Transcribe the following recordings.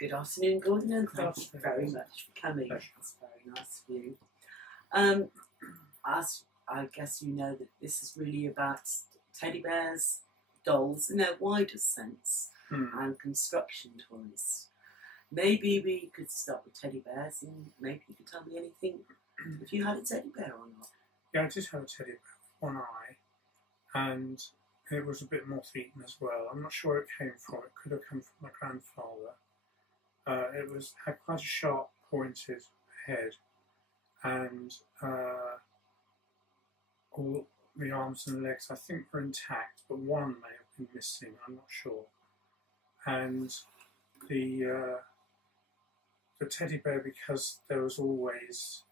Good afternoon, Gordon, and thank you very much for coming. That's very nice of you. As I guess you know that this is really about teddy bears, dolls in their wider sense, and construction toys. Maybe we could start with teddy bears, and maybe you could tell me anything if you had a teddy bear or not. Yeah, I did have a teddy bear with one eye, and it was a bit moth-eaten as well. I'm not sure where it came from. It could have come from my grandfather. It had quite a sharp pointed head, and all the arms and legs I think were intact, but one may have been missing, I'm not sure. And the teddy bear, because there was always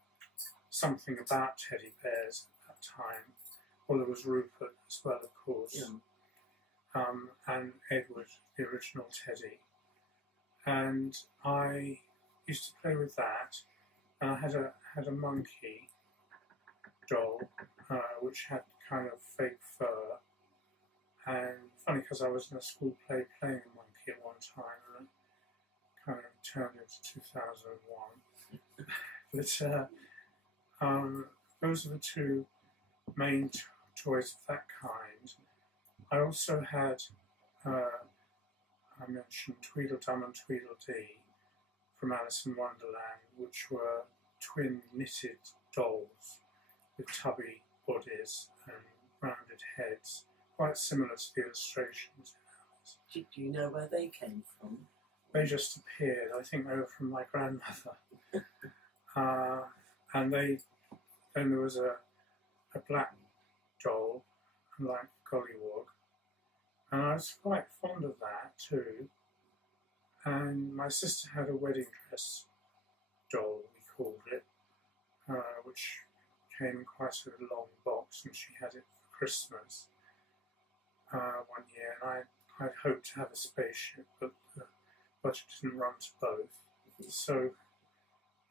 something about teddy bears at that time. Well, there was Rupert as well, of course, and Edward, the original Teddy. And I used to play with that, and I had a monkey doll, which had kind of fake fur. And funny, because I was in a school play playing a monkey at one time, and it kind of turned into 2001. But those are the two main toys of that kind. I also had, I mentioned Tweedledum and Tweedledee from Alice in Wonderland, which were twin knitted dolls with tubby bodies and rounded heads, quite similar to the illustrations in Alice. Do you know where they came from? They just appeared. I think they were from my grandmother. And then there was a black doll, like Gollywog, and I was quite fond of that too. And my sister had a wedding dress doll, we called it, which came in quite a long box, and she had it for Christmas one year, and I'd hoped to have a spaceship, but the budget didn't run to both, so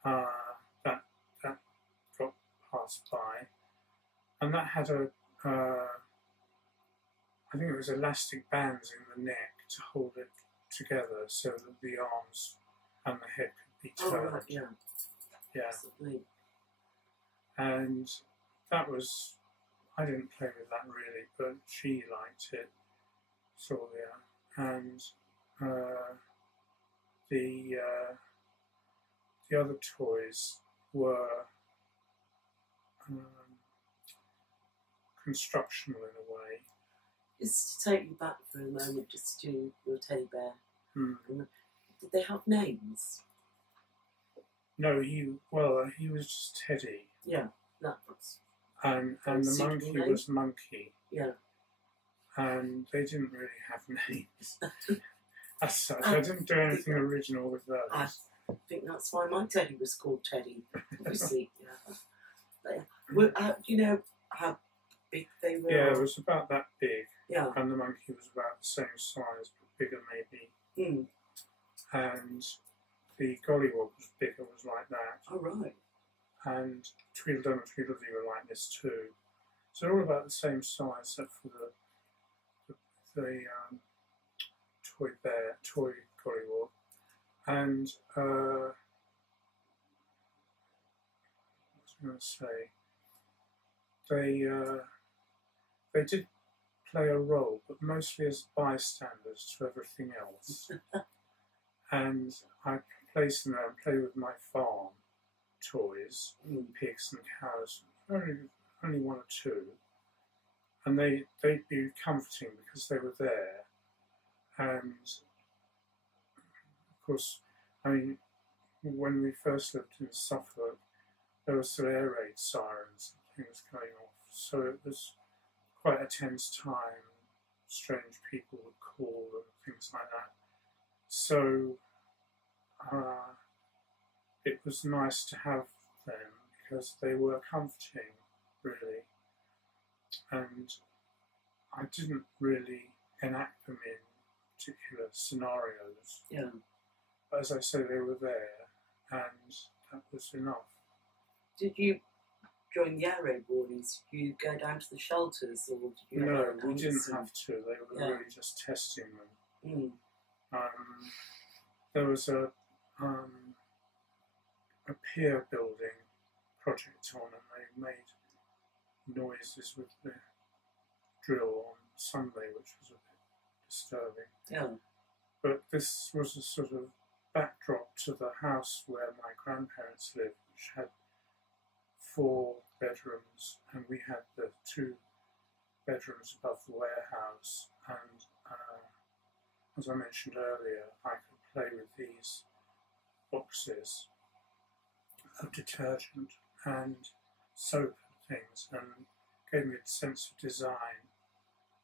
that got passed by. And that had I think it was elastic bands in the neck to hold it together so that the arms and the head could be turned. Oh, right, yeah. Yeah. Absolutely. And that was, I didn't play with that really, but she liked it, Sylvia. And the other toys were constructional in a way. Just to take you back for a moment, just to your teddy bear. Did they have names? No, he was just Teddy. Yeah, that was. And the monkey name? was Monkey. Yeah. And they didn't really have names as such. I didn't do anything original with those. I think that's why my teddy was called Teddy. Obviously, yeah. Do you know how big they were? Yeah, it was about that big. Yeah. And the monkey was about the same size, but bigger maybe. And the Gollywog was bigger, was like that. Oh, right. And Tweedledum and Tweedledee were like this too. So they're all about the same size, except for the toy Gollywog. And what was I going to say? They did play a role, but mostly as bystanders to everything else. And I place them there and play with my farm toys, pigs and cows, only one or two. And they'd be comforting because they were there. And of course, I mean, when we first lived in Suffolk, there were still air raid sirens and things going off. So it was quite a tense time. Strange people would call and things like that. So it was nice to have them because they were comforting, really. And I didn't really enact them in particular scenarios. Yeah. But as I say, they were there, and that was enough. Did you, during the air raid warnings, did you go down to the shelters, or did you? No, we didn't have to. They were really just testing them. there was a pier building project on, and they made noises with the drill on Sunday, which was a bit disturbing. Yeah. But this was a sort of backdrop to the house where my grandparents lived, which had 4 bedrooms, and we had the 2 bedrooms above the warehouse. And as I mentioned earlier, I could play with these boxes of detergent and soap and things, and gave me a sense of design,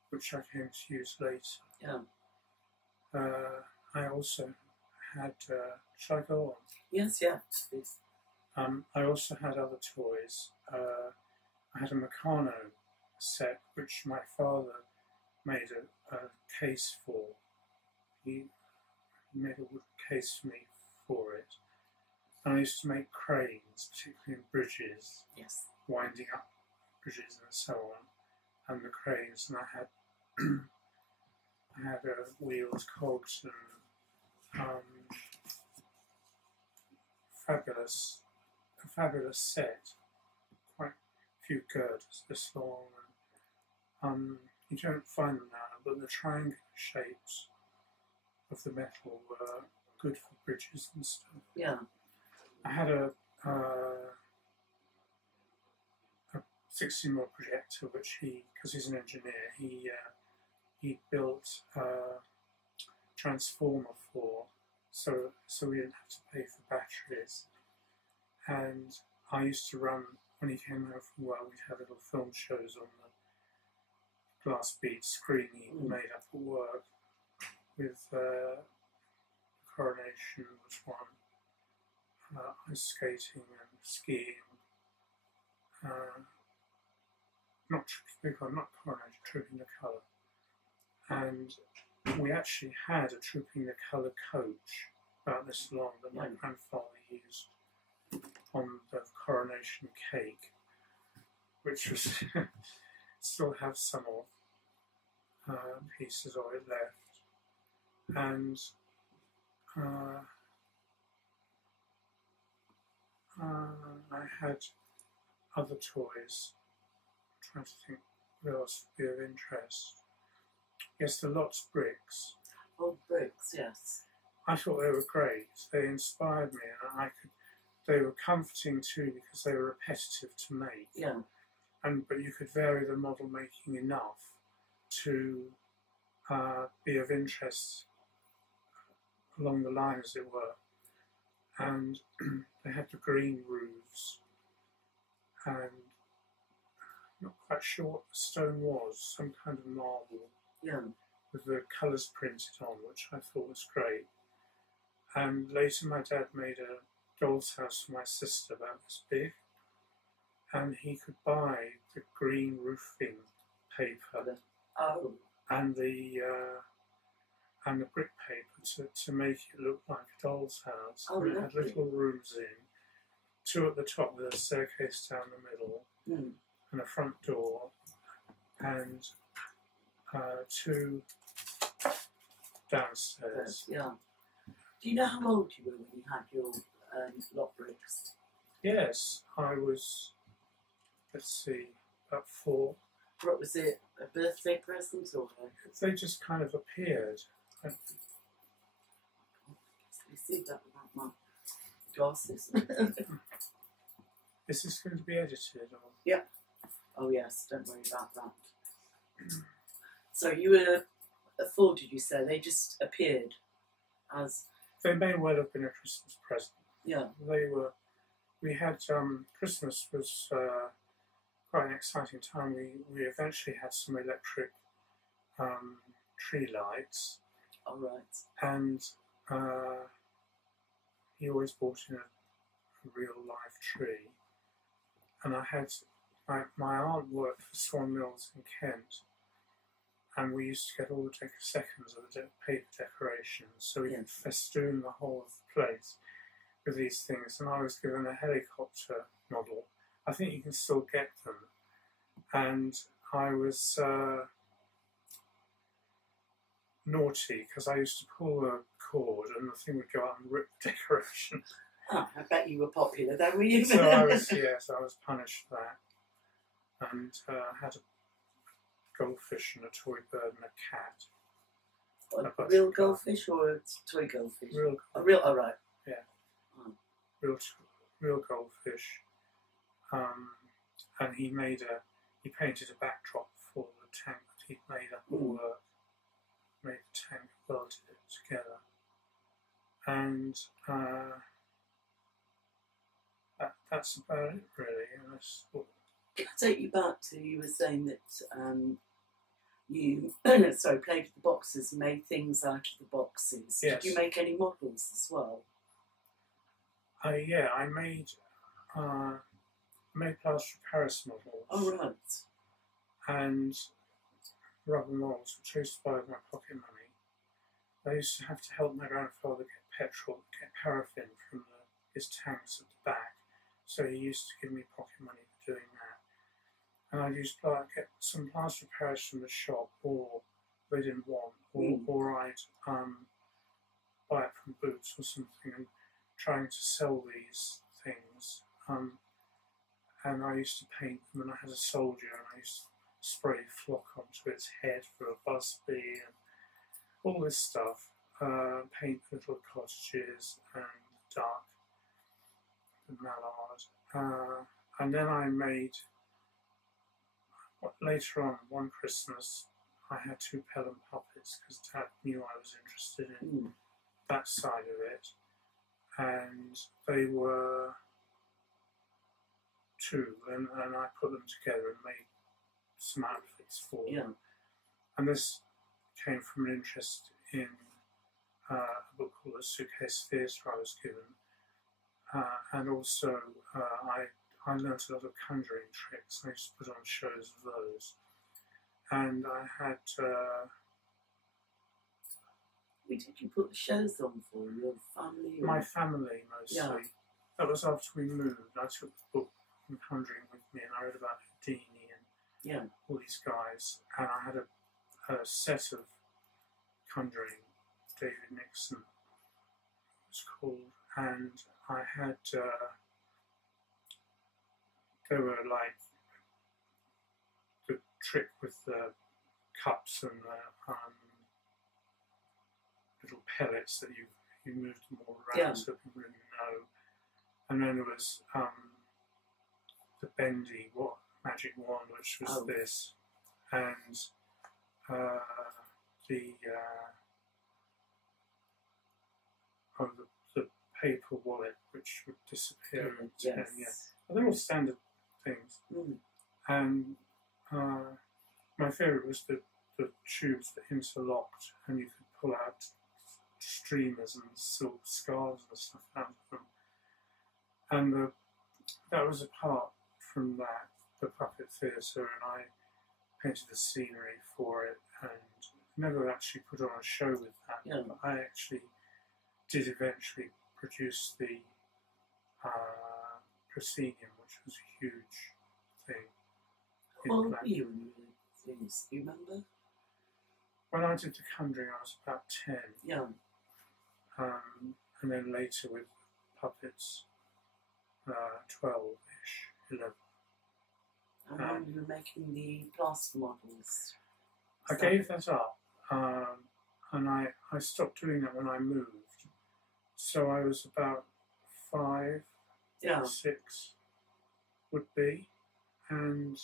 which I came to use later. Yeah. I also had, shall I go on? Yes, yeah, please. I also had other toys. I had a Meccano set, which my father made a case for. He made a wood case for me for it. And I used to make cranes, particularly in bridges, Yes. winding up bridges and so on, and the cranes. And I had I had wheels, cogs, and a fabulous set. Quite a few girders this long, and you don't find them now, but the triangular shapes of the metal were good for bridges and stuff. Yeah. I had a 60mm projector, which because he's an engineer, he built a transformer for, so we didn't have to pay for batteries. And I used to run, when he came home from work, we'd have little film shows on the glass bead screen he made up at work, with Coronation was one, ice skating and skiing, not Coronation, Trooping the Colour. And we actually had a Trooping the Colour coach about this long that my grandfather used on the Coronation cake, which was still have some of pieces of it left. And I had other toys. I'm trying to think what else would be of interest. Yes, the Lots bricks. Oh, bricks, yes. I thought they were great. They inspired me, and they were comforting too because they were repetitive to make. Yeah. But you could vary the model making enough to be of interest along the line, as it were. And they had the green roofs, and not quite sure what the stone was, some kind of marble. Yeah. With the colours printed on, which I thought was great. And later my dad made a doll's house for my sister about this big, and he could buy the green roofing paper and the brick paper to make it look like a doll's house. Oh, and it had little rooms in, 2 at the top with a staircase down the middle, and a front door, and 2 downstairs. Yeah. Do you know how old you were when you had your lot bricks? Yes, I was, let's see, about 4. What was it, a birthday present or? They just kind of appeared. You see that without my glasses? Is this going to be edited? Or? Yeah. Oh yes, don't worry about that. So you were at 4, did you say? They just appeared as... They may well have been a Christmas present. Yeah. We had, Christmas was quite an exciting time. We eventually had some electric tree lights. All right. And he always bought in a real live tree. And I had, my aunt worked for Swan Mills in Kent, and we used to get all the seconds of the paper decorations, so we could festoon the whole of the place with these things. And I was given a helicopter model. I think you can still get them. And I was naughty because I used to pull a cord and the thing would go out and rip the decoration. Oh, I bet you were popular then, were you? So I was punished for that. And I had a goldfish and a toy bird and a cat. A real goldfish or a toy goldfish? Real. A real, oh right. Yeah. Oh. Real goldfish. And he painted a backdrop for the tank that he'd made up at work. Made the tank, welded it together. And that's about it really. Can I take you back to, you were saying that you played with the boxes, made things out of the boxes. Yes. Did you make any models as well? I made plaster of Paris models. Oh right. And rubber molds, which I used to buy with my pocket money. I used to have to help my grandfather get paraffin from his tanks at the back. So he used to give me pocket money for doing that. And I used to get some plaster of Paris from the shop, or they didn't want, or I'd buy it from Boots or something, and trying to sell these things. And I used to paint them, and I had a soldier, and I used to spray flock onto its head for a busby, and all this stuff. Paint little cottages and duck, and mallard. And then I made, later on, one Christmas, I had 2 Pelham puppets, because Dad knew I was interested in that side of it. And they were 2, and I put them together and made some outfits for them. And this came from an interest in a book called The Suitcase Theatre I was given. And also I learnt a lot of conjuring tricks. I used to put on shows of those. And I had... Who did you put the shows on for? Your family? Or? My family, mostly. Yeah. That was after we moved. I took the book on conjuring with me, and I read about Houdini and all these guys. And I had a set of conjuring, David Nixon it was called, and I had... they were like the trick with the cups and the little pellets that you moved them all around so people didn't know. And then there was the bendy magic wand, which was this, and the paper wallet, which would disappear. They're all standard things. And my favourite was the tubes that interlocked, and you could pull out streamers and silk scarves and stuff out of them. And that was apart from that, the puppet theatre, and I painted the scenery for it, and never actually put on a show with that. But I actually did eventually produce the proscenium, which was a huge thing. How old were you when you were doing this? Do you remember? When I did the conjuring, I was about 10. Yeah. And then later with puppets, 12-ish, 11. And when you were making the plaster models? I gave that up, and I stopped doing that when I moved. So I was about 5, 6 would be, and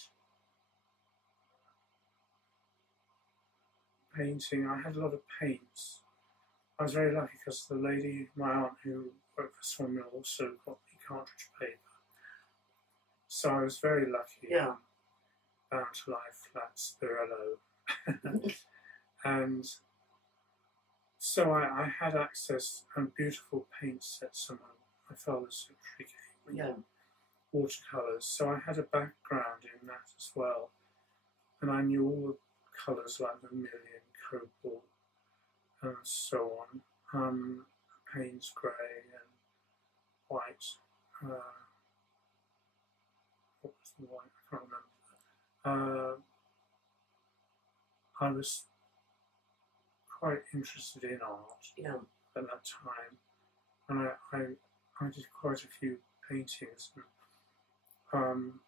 painting, I had a lot of paints. I was very lucky because the lady, my aunt who worked for Sawmill, also got me cartridge paper. So I was very lucky. Bound to Life, flat Spirello. And so I had access and beautiful paint sets on my father's factory gave me. Watercolours. So I had a background in that as well. And I knew all the colours like vermilion, cobalt, and so on. Payne's grey and white. What was the white? I can't remember. I was quite interested in art Yeah. at that time, and I did quite a few paintings.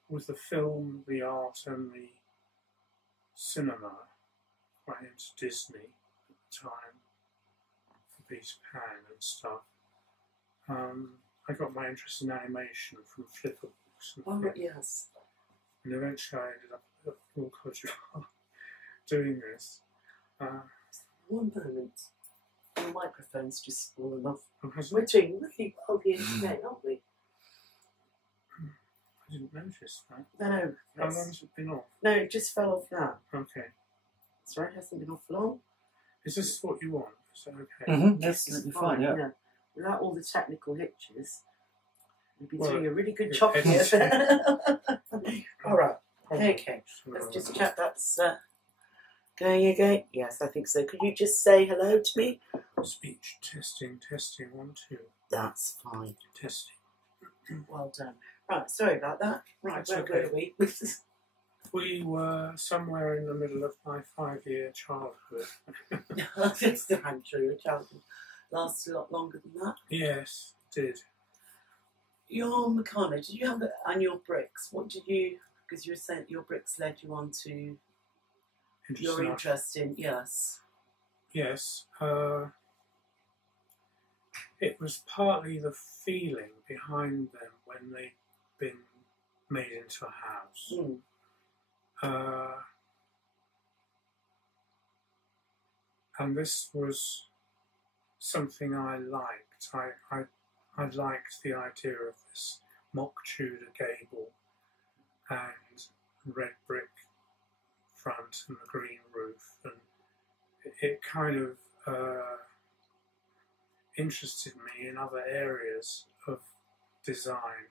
With the film, the art, and the cinema, quite into Disney at the time for Peter Pan and stuff. I got my interest in animation from flipper books and things. Yes. And eventually I ended up at Royal College of Art doing this. One moment. Your microphone's just fallen off. Has We're it? doing really well here today, aren't we? I didn't notice that. No. How long's it been off? No, it just fell off now. Okay. That's right, it hasn't been off long. Is this what you want? Is that okay? Mm-hmm. That's fine, yeah. Without all the technical hitches, we'd be Well, doing a really good yeah, job here. All right. Hold on. Okay. Let's just check that's going again. Yes, I think so. Could you just say hello to me? Speech testing, 1, 2. That's fine. Testing. Well done. Right, sorry about that. Right, That's where okay. were we? We were somewhere in the middle of my 5-year childhood. It's still true. Your childhood lasts a lot longer than that. Yes, did. Your Meccano, did you have and your bricks? What did you? Because you were saying your bricks led you on to your interest in yes. Yes. It was partly the feeling behind them when they'd been made into a house. Mm. And this was something I liked. I liked the idea of this mock Tudor gable and red brick front and the green roof, and it kind of interested me in other areas of design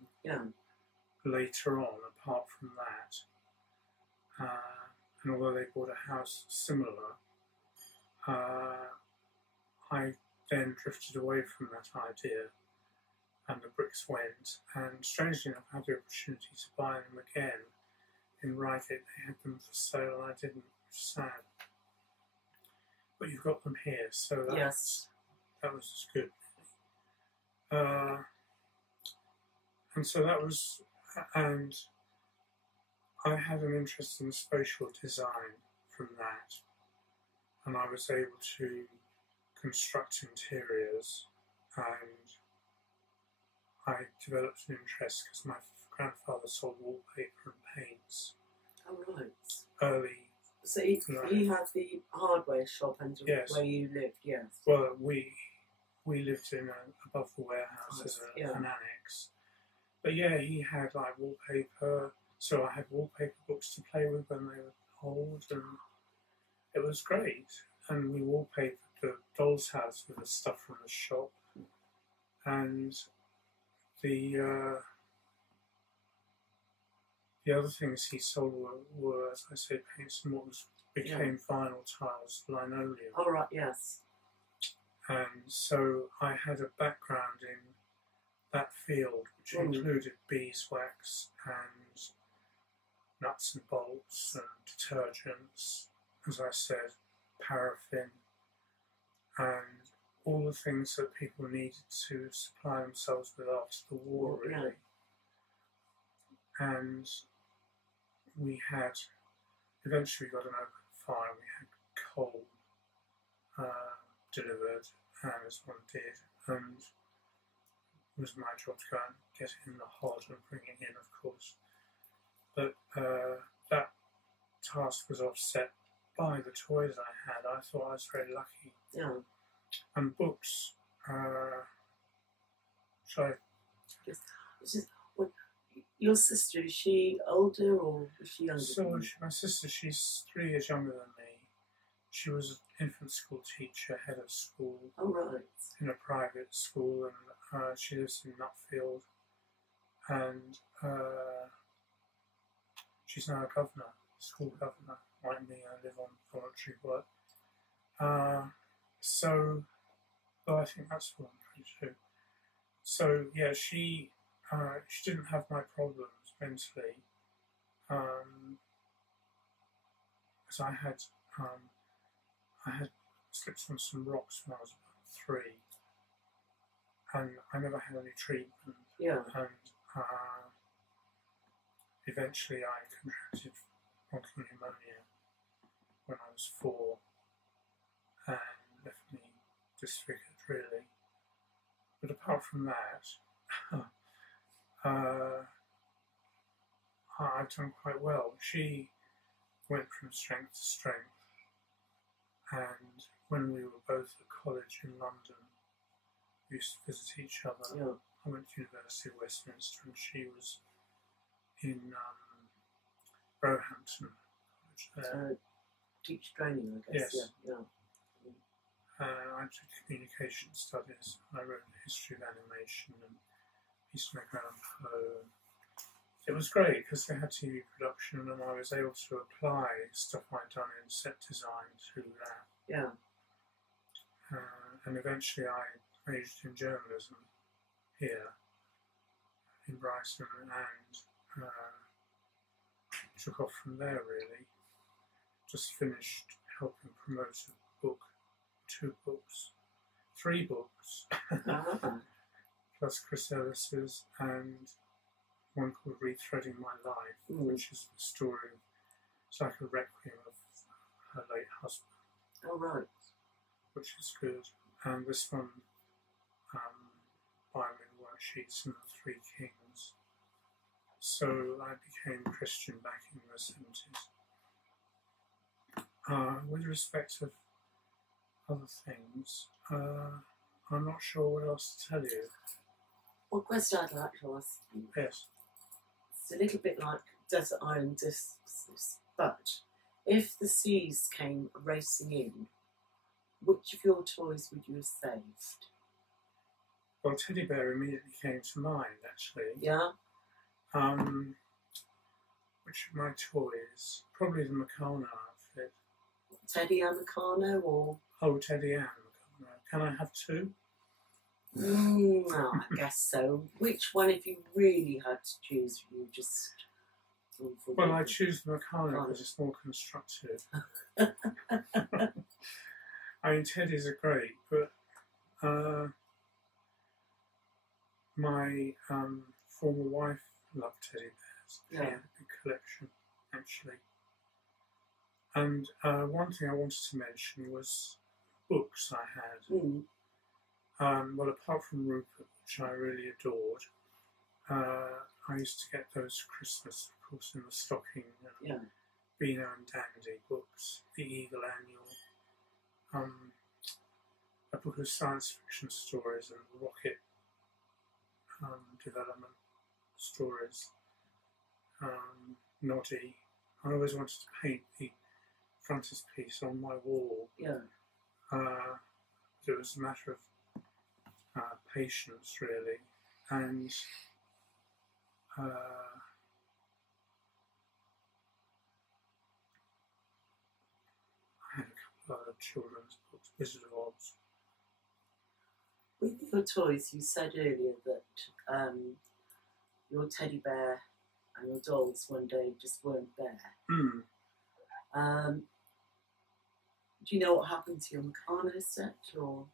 later on, apart from that. And although they bought a house similar, I then drifted away from that idea, and the bricks went. And strangely enough, I had the opportunity to buy them again in Reigate. They had them for sale, and I didn't, which is sad. But you've got them here, so that was good. And so that was, and I had an interest in spatial design from that, and I was able to construct interiors, and I developed an interest because my grandfather sold wallpaper and paints. Oh, right. Early. So he had the hardware shop and where you lived, yes. Well, we lived in above the warehouse as an annex. But yeah, he had like wallpaper, so I had wallpaper books to play with when they were old, and it was great. And we wallpapered the doll's house with the stuff from the shop, and the other things he sold were, as I say, paints and what became vinyl tiles, linoleum. Oh, right, yes. And so I had a background in that field, which included beeswax and nuts and bolts and detergents, as I said, paraffin, and all the things that people needed to supply themselves with after the war, really. And we had, eventually we got an open fire, we had coal delivered, as one did, and it was my job to go and get it in the hod and bring it in, of course. But that task was offset by the toys I had. I thought I was very lucky. Yeah. And books, Your sister, is she older or is she younger? So my sister, she's 3 years younger than me. She was an infant school teacher, head of school. Oh, right. In a private school, and she lives in Nutfield. And she's now a governor, school governor. Like me, I live on voluntary work. So, well, I think that's what I'm pretty sure. So, yeah, she didn't have my problems mentally, because I had slipped on some rocks when I was about 3, and I never had any treatment. Yeah. And eventually I contracted bronchial pneumonia when I was 4, and left me disfigured really. But apart from that, I've done quite well. She went from strength to strength, and when we were both at college in London, we used to visit each other. Yeah. I went to University of Westminster, and she was in Roehampton College there. Teacher training, I guess. Yes. Yeah. I did communication studies. I wrote the history of animation and Eastern Edgar Allan Poe. It was great because they had TV production, and I was able to apply stuff I'd done in set design to that. Yeah. And eventually I majored in journalism here in Brighton, and took off from there really. Just finished helping promote a book, 2 books, 3 books, plus Chris Ellis's, and one called Rethreading My Life, which is the story, it's like a requiem of her late husband. Oh, right. Which is good. And this one, Byron Worksheets and the 3 Kings. So I became Christian back in the 70s. With respect to other things, I'm not sure what else to tell you. One question I'd like to ask you. Yes. It's a little bit like Desert Island Discs, but if the seas came racing in, which of your toys would you have saved? Well, Teddy Bear immediately came to mind, actually. Yeah? Which of my toys? Probably the Meccano outfit. Teddy and Meccano, or? Oh, Teddy and Meccano. Can I have 2? No, I guess so. Which one, if you really had to choose, you just... Well, I choose the Meccano because it's more constructive. I mean, Teddies are great, but my former wife loved teddy bears. She had a big collection, actually. And one thing I wanted to mention was books I had. Well, apart from Rupert, which I really adored, I used to get those for Christmas, of course, in the stocking. Beano and Dandy books, the Eagle Annual, a book of science fiction stories and rocket development stories, Noddy. I always wanted to paint the frontispiece on my wall. It was a matter of patience, really, and I had a couple of other children's books, Wizard of Oz. With your toys, you said earlier that your teddy bear and your dolls one day just weren't there. Do you know what happened to your Meccano set? Or?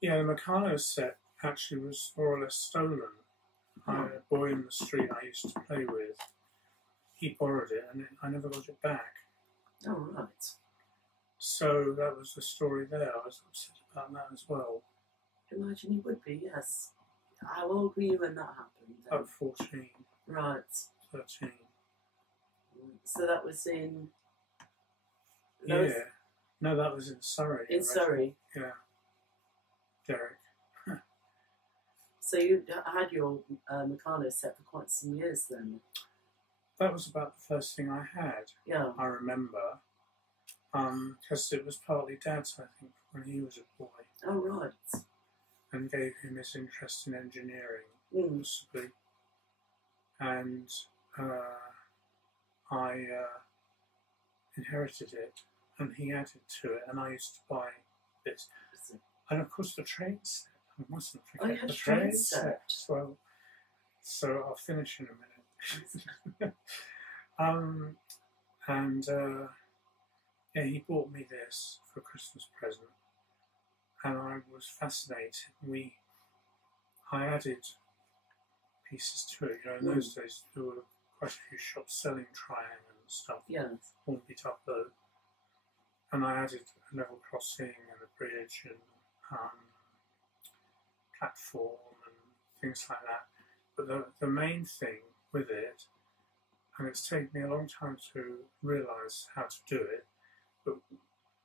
Yeah, the Meccano set actually was more or less stolen. A boy in the street I used to play with, he borrowed it and I never got it back. Oh, right. So that was the story there. I was upset about that as well. I imagine you would be, yes. How old were you when that happened? About 14. Right. 13. So that was in... No, that was in Surrey. In Surrey? Yeah. Derek. So you had your Meccano set for quite some years then? That was about the first thing I had. Yeah. I remember. Because it was partly Dad's, I think, when he was a boy. Oh, right. And gave him his interest in engineering, possibly. And I inherited it, and he added to it, and I used to buy bits. And of course the train set. I mustn't forget the train set. Well, so I'll finish in a minute. And yeah, he bought me this for a Christmas present, and I was fascinated. I added pieces to it. You know, in those days there were quite a few shops selling triangle and stuff. Yes. Hornbeat upload. And I added a level crossing and a bridge and platform and things like that. But the main thing with it, and it's taken me a long time to realise how to do it, but for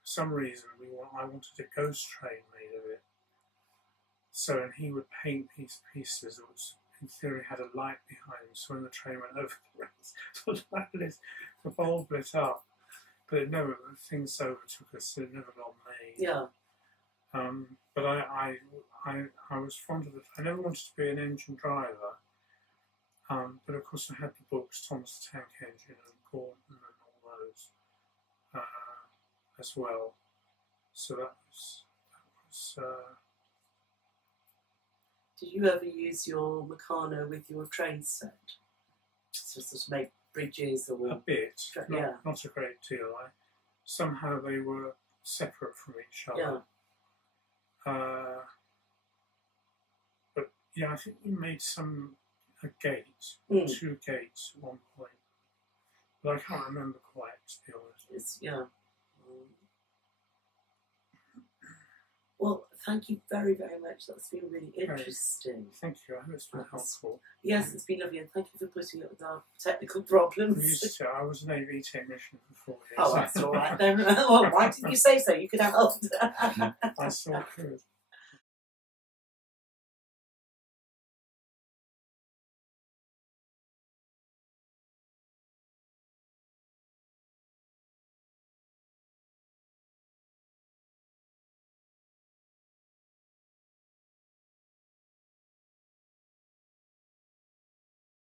some reason I wanted a ghost train made of it. So, and he would paint these pieces which in theory had a light behind them, so when the train went over the rails, the bulb lit up. But it never, things overtook us, it never got made. Yeah. But I was fond of it. I never wanted to be an engine driver. But of course I had the books, Thomas the Tank Engine and Gordon and all those as well. So that was Did you ever use your Meccano with your train set? So sort of make bridges or... a bit, not a great deal. Somehow they were separate from each other. Yeah. But yeah, I think we made a gate, 2 gates at one point. But I can't remember quite, to be honest. Well, thank you very, very much. That's been really interesting. Thank you. I hope it's been helpful. Yes, it's been lovely, and thank you for putting up with our technical problems. I was an AV technician for 4 years. Oh, that's all right then. Well, why didn't you say so? You could have helped. I still could.